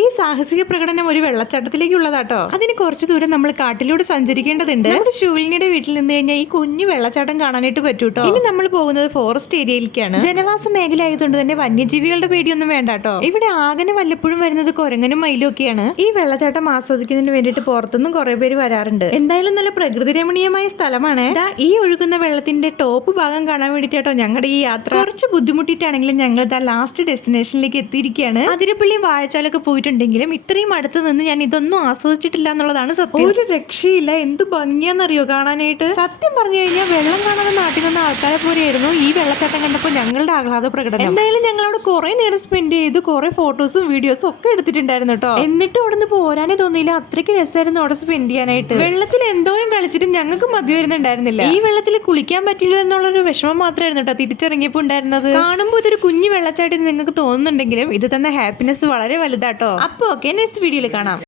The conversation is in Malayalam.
ഈ സാഹസിക പ്രകടനം ഒരു വെള്ളച്ചാട്ടത്തിലേക്കുള്ളതാട്ടോ. അതിന് കുറച്ചു ദൂരം നമ്മൾ കാട്ടിലൂടെ സഞ്ചരിക്കേണ്ടതുണ്ട്. നമ്മുടെ ശൂലിനിയുടെ വീട്ടിൽ നിന്ന് കഴിഞ്ഞാൽ ഈ കുഞ്ഞു വെള്ളച്ചാട്ടം കാണാനായിട്ട് പറ്റൂട്ടോ. ഇനി നമ്മൾ പോകുന്നത് ഫോറസ്റ്റ് ഏരിയയിലേക്കാണ്. ജനവാസ മേഖല ആയതുകൊണ്ട് തന്നെ വന്യജീവികളുടെ പേടിയൊന്നും വേണ്ടാട്ടോ. ഇവിടെ ആകെ വല്ലപ്പോഴും വരുന്നത് കുരങ്ങനും മയിലും ഒക്കെയാണ്. ഈ വെള്ളച്ചാട്ടം ആസ്വദിക്കുന്നതിന് വേണ്ടിയിട്ട് പുറത്തുനിന്നും കുറെ പേര് വരാറുണ്ട്. എന്തായാലും നല്ല പ്രകൃതി രമണീയമായ സ്ഥലമാണ്. ഈ ഒഴുകുന്ന വെള്ളത്തിന്റെ ടോപ്പ് ഭാഗം കാണാൻ വേണ്ടിട്ടോ ഞങ്ങളുടെ ഈ യാത്ര കുറച്ച് ബുദ്ധിമുട്ടിയിട്ടാണെങ്കിലും ഞങ്ങൾ ലാസ്റ്റ് ഡെസ്റ്റിനേഷനിലേക്ക് എത്തിയിരിക്കുകയാണ്. അതിരപ്പള്ളി വാഴച്ചാലൊക്കെ പോയിട്ടുണ്ടെങ്കിലും ഇത്രയും അടുത്ത് നിന്ന് ഞാൻ ഇതൊന്നും ആസ്വദിച്ചിട്ടില്ല എന്നുള്ളതാണ് സത്യം. ഒരു രക്ഷയില്ല. എന്ത് ഭംഗിയാന്നറിയോ കാണാനായിട്ട്. സത്യം പറഞ്ഞു കഴിഞ്ഞാൽ വെള്ളം കാണാതെ നാട്ടിൽ വന്ന ആൾക്കാരെ പോലെയായിരുന്നു ഈ വെള്ളച്ചാട്ടം കണ്ടപ്പോൾ ഞങ്ങളുടെ ആഹ്ലാദ പ്രകടനം. എന്തായാലും ഞങ്ങളവിടെ കുറെ നേരം സ്പെൻഡ് ചെയ്ത് കുറെ ഫോട്ടോസും വീഡിയോസും ഒക്കെ എടുത്തിട്ടുണ്ടായിരുന്നു കേട്ടോ. എന്നിട്ട് അവിടെ നിന്ന് പോരാനേ തോന്നിയില്ല. അത്രയ്ക്ക് രസമായിരുന്നു അവിടെ സ്പെൻഡ് ചെയ്യാനായിട്ട്. വെള്ളത്തിൽ എന്തോരം കളിച്ചിട്ട് ഞങ്ങൾക്ക് മതി വരുന്നുണ്ടായിരുന്നില്ല. ഈ വെള്ളത്തിൽ കുളിക്കാൻ പറ്റില്ല എന്നുള്ളൊരു വിഷമം മാത്രമായിരുന്നു കേട്ടോ തിരിച്ചിറങ്ങിയപ്പോൾ ഉണ്ടായിരുന്നത്. കാണുമ്പോൾ ഇതൊരു കുഞ്ഞു വെള്ളച്ചാട്ടം നിങ്ങൾക്ക് തോന്നുന്നുണ്ടെങ്കിലും ഇത് തന്ന ഹാപ്പിനെസ് വളരെ വലുതാട്ടോ. അപ്പൊ ഓക്കെ, നെക്സ്റ്റ് വീഡിയോയിൽ കാണാം.